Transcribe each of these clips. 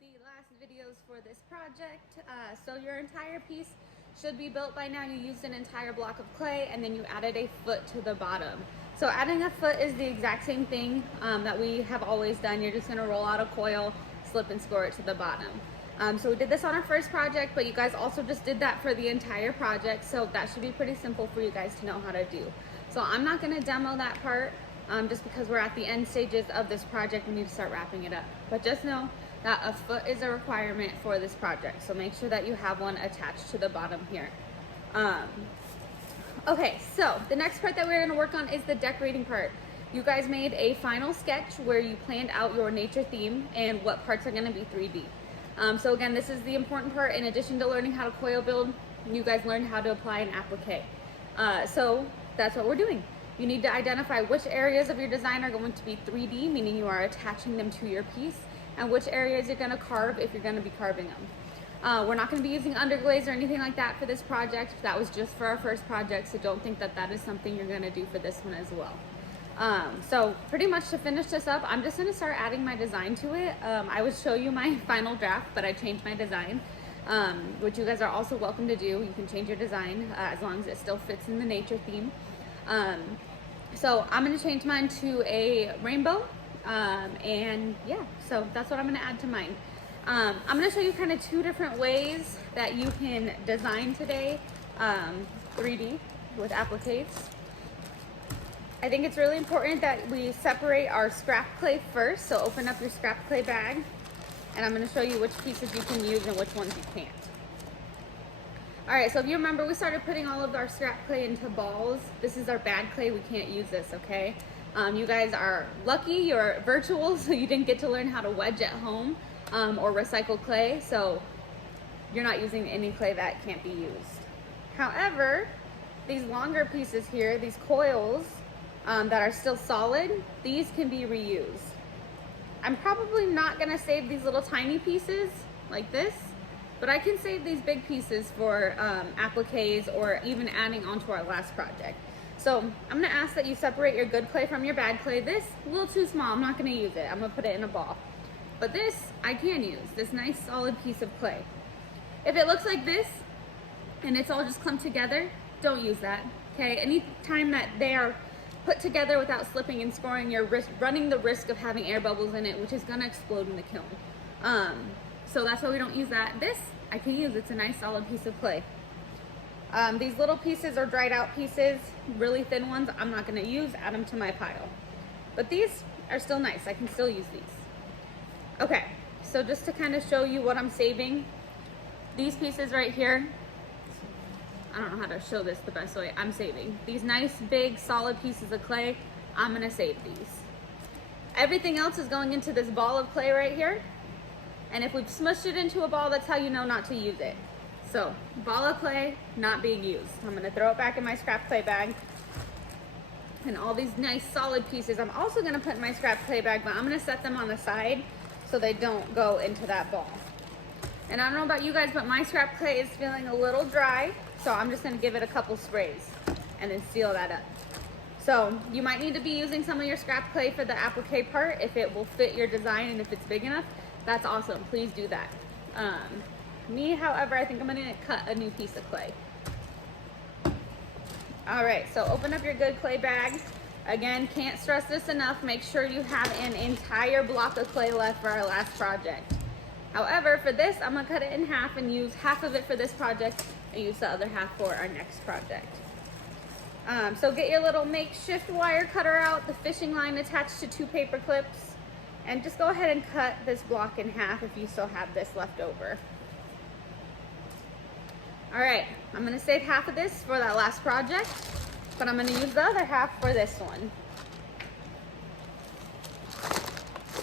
the last videos for this project. So your entire piece should be built by now. You used an entire block of clay and then you added a foot to the bottom. So adding a foot is the exact same thing that we have always done. You're just gonna roll out a coil, slip and score it to the bottom. So we did this on our first project, but you guys also just did that for the entire project. So that should be pretty simple for you guys to know how to do. So I'm not gonna demo that part just because we're at the end stages of this project. We need to start wrapping it up. But just know that a foot is a requirement for this project. So make sure that you have one attached to the bottom here. Okay, so the next part that we're gonna work on is the decorating part. You guys made a final sketch where you planned out your nature theme and what parts are gonna be 3D. So again, this is the important part. In addition to learning how to coil build, you guys learned how to apply an applique. So that's what we're doing. You need to identify which areas of your design are going to be 3D, meaning you are attaching them to your piece, and which areas you're gonna carve if you're gonna be carving them. We're not gonna be using underglaze or anything like that for this project. That was just for our first project, so don't think that that is something you're gonna do for this one as well. So pretty much to finish this up, I'm just gonna start adding my design to it. I would show you my final draft, but I changed my design, which you guys are also welcome to do. You can change your design as long as it still fits in the nature theme. So I'm gonna change mine to a rainbow. And yeah, so that's what I'm gonna add to mine. I'm gonna show you kind of two different ways that you can design today, 3D with appliques. I think it's really important that we separate our scrap clay first. So open up your scrap clay bag and I'm gonna show you which pieces you can use and which ones you can't. All right, so if you remember, we started putting all of our scrap clay into balls. This is our bad clay, we can't use this, okay? You guys are lucky, you're virtual, so you didn't get to learn how to wedge at home or recycle clay, so you're not using any clay that can't be used. However, these longer pieces here, these coils that are still solid, these can be reused. I'm probably not gonna save these little tiny pieces like this, but I can save these big pieces for appliques or even adding onto our last project. So I'm gonna ask that you separate your good clay from your bad clay. This, a little too small, I'm not gonna use it. I'm gonna put it in a ball. But this, I can use, this nice solid piece of clay. If it looks like this, and it's all just clumped together, don't use that, okay? Anytime that they are put together without slipping and scoring, you're running the risk of having air bubbles in it, which is gonna explode in the kiln. So that's why we don't use that. This, I can use, it's a nice solid piece of clay. These little pieces are dried out pieces, really thin ones, I'm not gonna use, add them to my pile. But these are still nice, I can still use these. Okay, so just to kind of show you what I'm saving, these pieces right here, I don't know how to show this the best way, I'm saving. These nice, big, solid pieces of clay, I'm gonna save these. Everything else is going into this ball of clay right here. And if we've smushed it into a ball, that's how you know not to use it. So, ball of clay not being used. I'm gonna throw it back in my scrap clay bag. And all these nice solid pieces, I'm also gonna put in my scrap clay bag, but I'm gonna set them on the side so they don't go into that ball. And I don't know about you guys, but my scrap clay is feeling a little dry, so I'm just gonna give it a couple sprays and then seal that up. So you might need to be using some of your scrap clay for the applique part if it will fit your design and if it's big enough. That's awesome, please do that. Me, however, I think I'm gonna cut a new piece of clay. All right, so open up your good clay bag. Again, can't stress this enough, make sure you have an entire block of clay left for our last project. However, for this, I'm gonna cut it in half and use half of it for this project and use the other half for our next project. So get your little makeshift wire cutter out, the fishing line attached to 2 paper clips, and just go ahead and cut this block in half if you still have this left over. All right, I'm gonna save half of this for that last project, but I'm gonna use the other half for this one.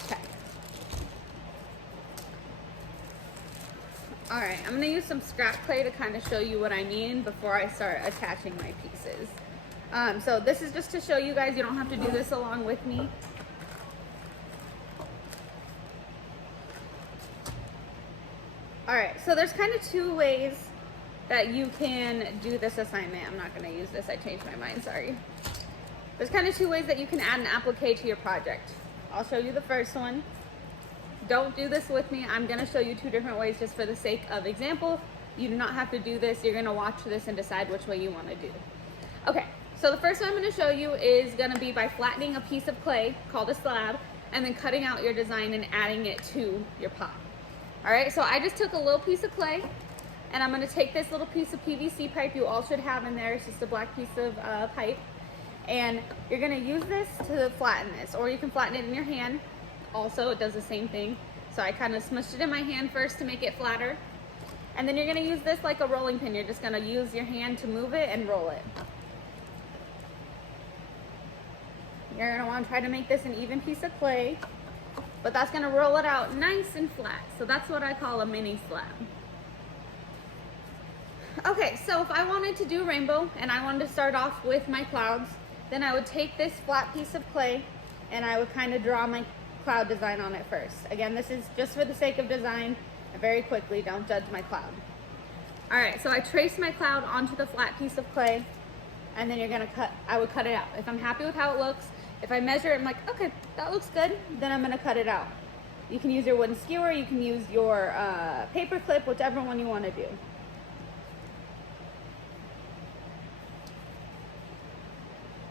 Okay. All right, I'm gonna use some scrap clay to kind of show you what I mean before I start attaching my pieces. So this is just to show you guys, you don't have to do this along with me. All right, so there's kind of two ways that you can do this assignment. I'm not gonna use this, I changed my mind, sorry. There's kind of two ways that you can add an applique to your project. I'll show you the first one. Don't do this with me. I'm gonna show you 2 different ways just for the sake of example. You do not have to do this. You're gonna watch this and decide which way you wanna do. Okay, so the first one I'm gonna show you is gonna be by flattening a piece of clay called a slab and then cutting out your design and adding it to your pot. All right, so I just took a little piece of clay and I'm gonna take this little piece of PVC pipe you all should have in there. It's just a black piece of pipe. And you're gonna use this to flatten this, or you can flatten it in your hand. Also, it does the same thing. So I kind of smushed it in my hand first to make it flatter. And then you're gonna use this like a rolling pin. You're just gonna use your hand to move it and roll it. You're gonna wanna try to make this an even piece of clay, but that's gonna roll it out nice and flat. So that's what I call a mini slab. Okay, so if I wanted to do a rainbow and I wanted to start off with my clouds, then I would take this flat piece of clay and I would kind of draw my cloud design on it first. Again, this is just for the sake of design. Very quickly, don't judge my cloud. All right, so I traced my cloud onto the flat piece of clay, and then I would cut it out. If I'm happy with how it looks, if I measure it, I'm like, okay, that looks good, then I'm gonna cut it out. You can use your wooden skewer, you can use your paper clip, whichever one you wanna do.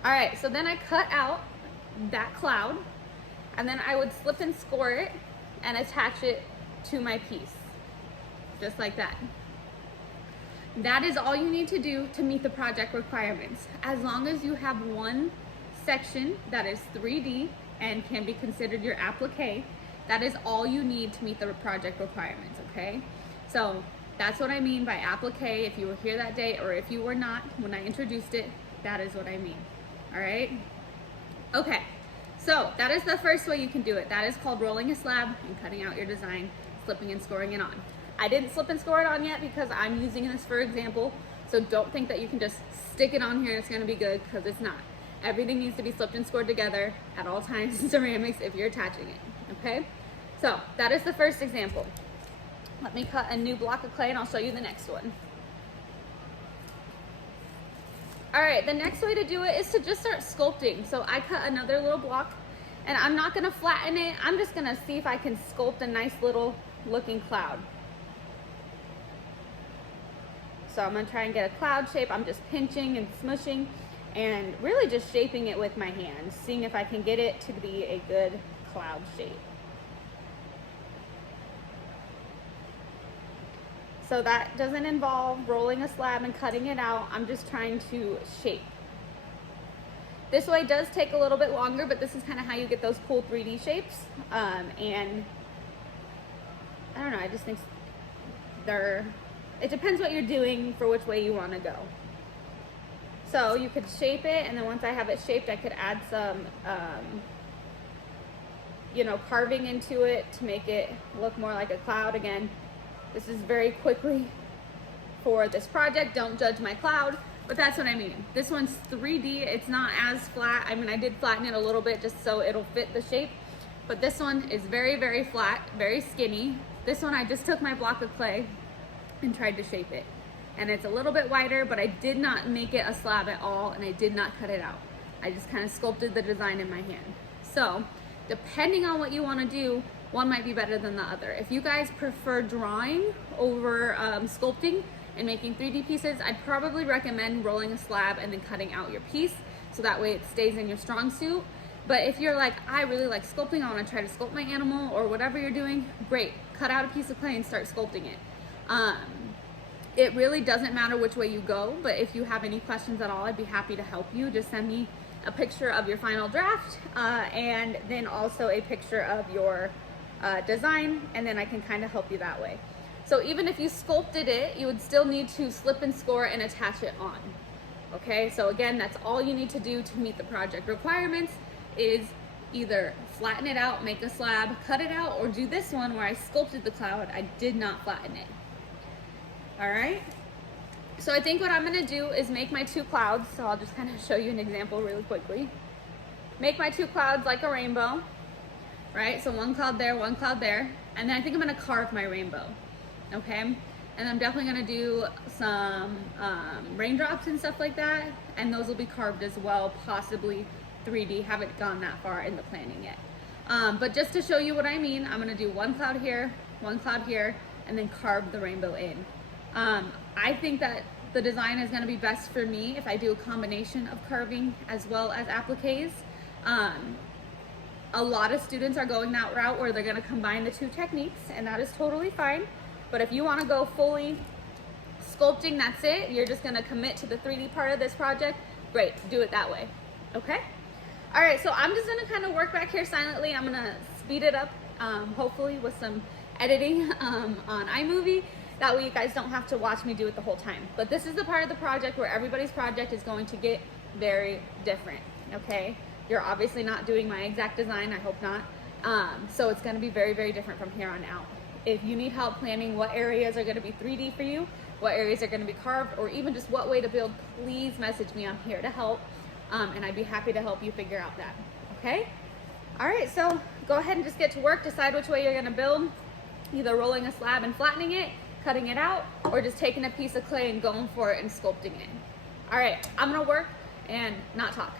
All right, so then I cut out that cloud, and then I would slip and score it and attach it to my piece, just like that. That is all you need to do to meet the project requirements. As long as you have one section that is 3D and can be considered your applique, that is all you need to meet the project requirements, okay? So that's what I mean by applique. If you were here that day, or if you were not when I introduced it, that is what I mean, all right? Okay, so that is the first way you can do it. That is called rolling a slab and cutting out your design, slipping and scoring it on. I didn't slip and score it on yet because I'm using this for example, so don't think that you can just stick it on here and it's gonna be good, because it's not. Everything needs to be slipped and scored together at all times in ceramics if you're attaching it, okay? So that is the first example. Let me cut a new block of clay and I'll show you the next one. All right, the next way to do it is to just start sculpting. So I cut another little block and I'm not gonna flatten it. I'm just gonna see if I can sculpt a nice little looking cloud. So I'm gonna try and get a cloud shape. I'm just pinching and smushing and really just shaping it with my hands, seeing if I can get it to be a good cloud shape. So that doesn't involve rolling a slab and cutting it out. I'm just trying to shape. This way does take a little bit longer, but this is kind of how you get those cool 3D shapes. And I don't know, I just think it depends what you're doing for which way you want to go. So you could shape it, and then once I have it shaped, I could add some, carving into it to make it look more like a cloud. Again, this is very quickly for this project. Don't judge my cloud, but that's what I mean. This one's 3D. It's not as flat. I mean, I did flatten it a little bit just so it'll fit the shape, but this one is very, very flat, very skinny. This one, I just took my block of clay and tried to shape it. And it's a little bit wider, but I did not make it a slab at all, and I did not cut it out. I just kind of sculpted the design in my hand. So depending on what you want to do, one might be better than the other. If you guys prefer drawing over sculpting and making 3D pieces, I'd probably recommend rolling a slab and then cutting out your piece, so that way it stays in your strong suit. But if you're like, I really like sculpting, I want to try to sculpt my animal or whatever you're doing, great, cut out a piece of clay and start sculpting it. It really doesn't matter which way you go, but if you have any questions at all, I'd be happy to help you. Just send me a picture of your final draft and then also a picture of your design, and then I can kind of help you that way. So even if you sculpted it, you would still need to slip and score and attach it on. Okay, so again, that's all you need to do to meet the project requirements, is either flatten it out, make a slab, cut it out, or do this one where I sculpted the cloud. I did not flatten it. All right, so I think what I'm gonna do is make my 2 clouds. So I'll just kind of show you an example really quickly. Make my 2 clouds like a rainbow, right? So 1 cloud there, 1 cloud there, and then I think I'm gonna carve my rainbow, okay? And I'm definitely gonna do some raindrops and stuff like that, and those will be carved as well, possibly 3D. Haven't gone that far in the planning yet. But just to show you what I mean, I'm gonna do one cloud here, and then carve the rainbow in. I think that the design is gonna be best for me if I do a combination of carving as well as appliques. A lot of students are going that route where they're gonna combine the two techniques, and that is totally fine. But if you wanna go fully sculpting, that's it, you're just gonna commit to the 3D part of this project, great, do it that way, okay? All right, so I'm just gonna kind of work back here silently. I'm gonna speed it up, hopefully with some editing on iMovie. That way you guys don't have to watch me do it the whole time. But this is the part of the project where everybody's project is going to get very different, okay? You're obviously not doing my exact design, I hope not. So it's gonna be very, very different from here on out. If you need help planning what areas are gonna be 3D for you, what areas are gonna be carved, or even just what way to build, please message me, I'm here to help. And I'd be happy to help you figure out that, okay? All right, so go ahead and just get to work, decide which way you're gonna build, either rolling a slab and flattening it, cutting it out, or just taking a piece of clay and going for it and sculpting it. All right, I'm gonna work and not talk.